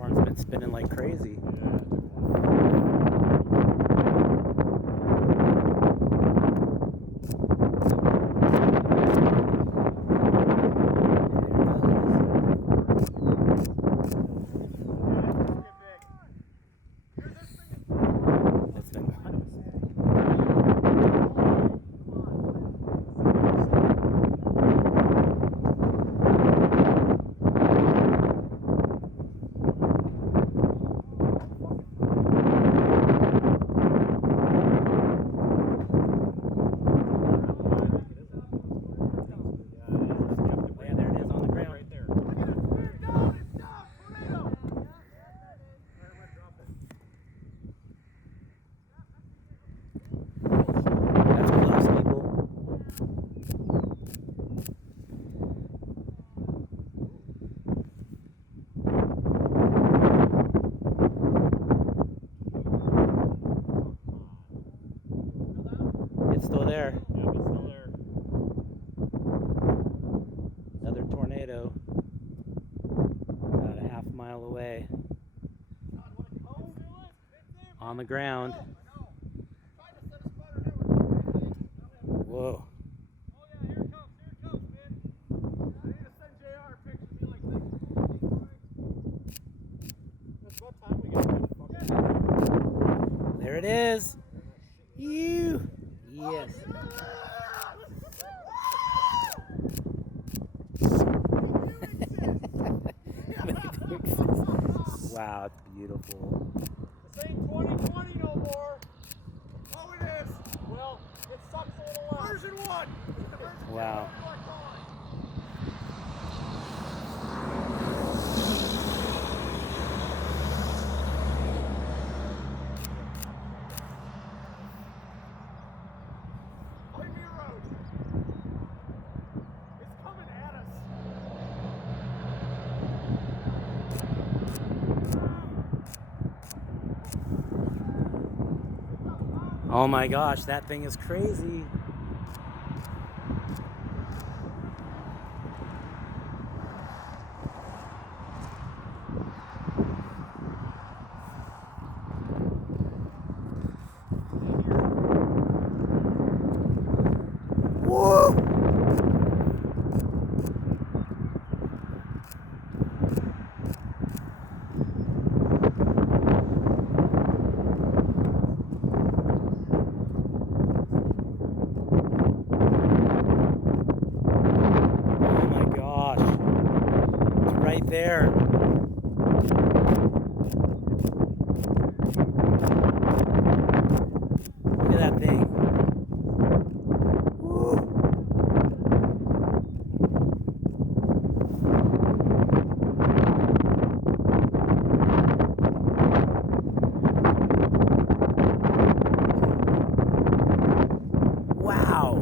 Storm's been spinning like crazy. It's still there. Yep, it's still there. Another tornado. About a half mile away. On the ground. Whoa. There it is. You. Yes. Wow, it's beautiful. This ain't 2020 no more. Oh, it is. Well, it sucks a little less. Version 1. Wow. Oh my gosh, that thing is crazy. Whoa! Right there. Look at that thing. Woo. Wow.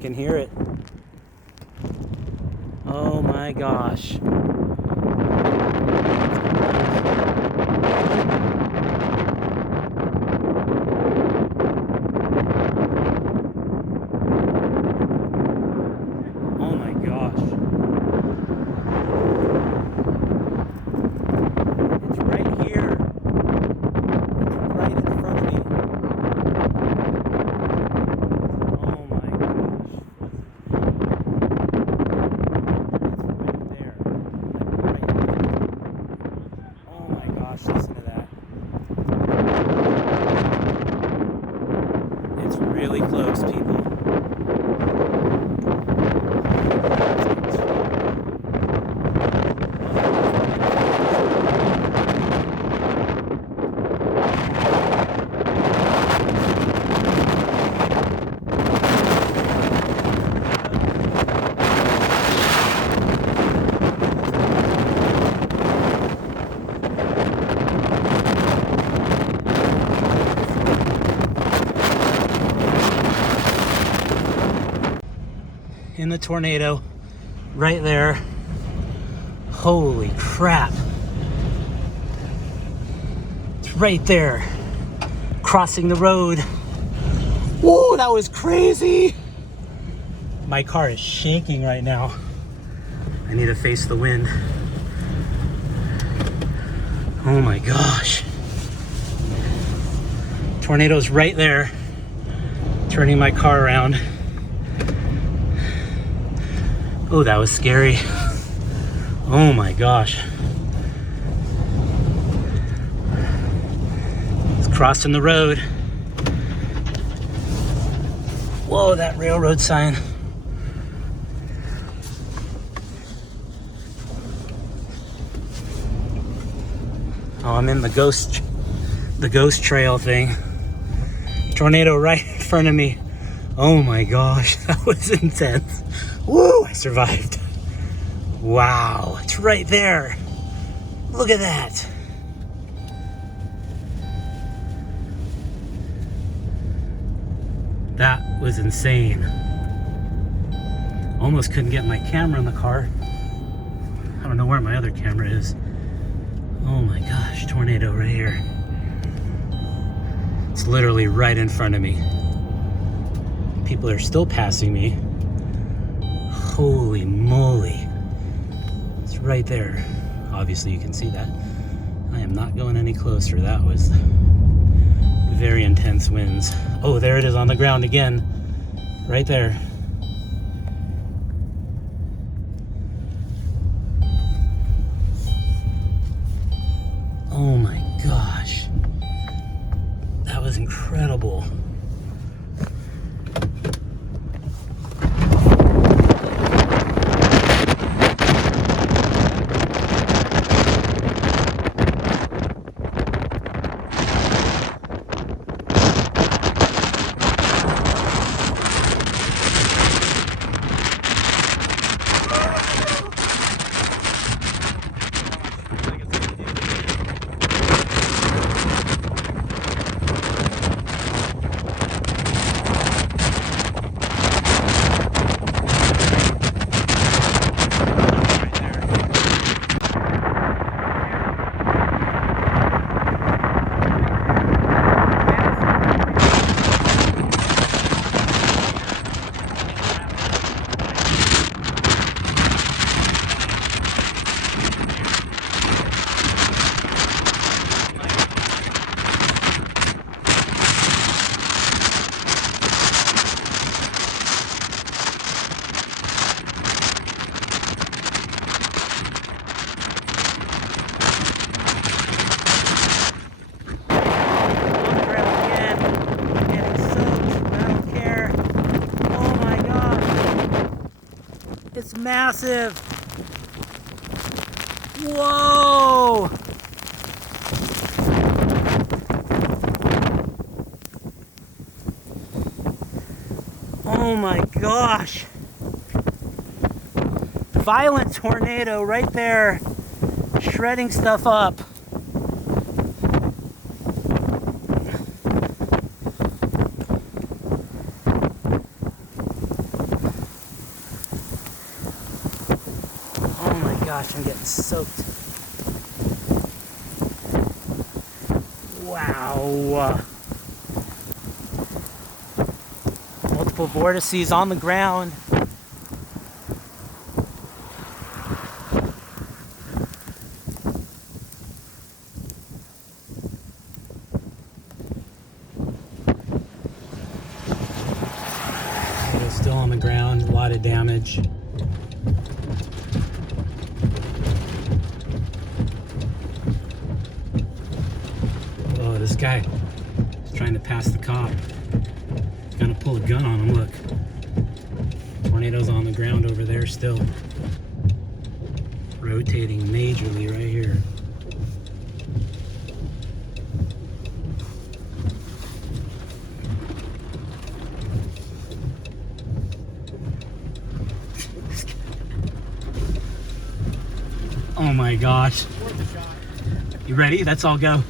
Can hear it. Oh my gosh. Oh my gosh. It's right here. It's right in front of me. Oh my gosh. It's right there. Like right there. Oh my gosh, listen to that. It's really close, people. In the tornado, right there. Holy crap. It's right there, crossing the road. Whoa, that was crazy. My car is shaking right now. I need to face the wind. Oh my gosh. Tornado's right there, turning my car around. Oh, that was scary. Oh my gosh. It's crossing the road. Whoa, that railroad sign. Oh, I'm in the ghost trail thing. Tornado right in front of me. Oh my gosh, that was intense. Woo, I survived. Wow, it's right there. Look at that. That was insane. Almost couldn't get my camera in the car. I don't know where my other camera is. Oh my gosh, tornado right here. It's literally right in front of me. People are still passing me. Holy moly. It's right there. Obviously you can see that. I am not going any closer. That was very intense winds. Oh, there it is on the ground again. Right there. Oh my gosh. That was incredible. It's massive. Whoa. Oh my gosh. Violent tornado right there, shredding stuff up. gosh, I'm getting soaked. Wow. Multiple vortices on the ground. It's still on the ground, a lot of damage. Oh, this guy is trying to pass the cop. He's gonna pull a gun on him, look. Tornado's on the ground over there still. Rotating majorly right here. Oh my gosh. You ready? Let's all go.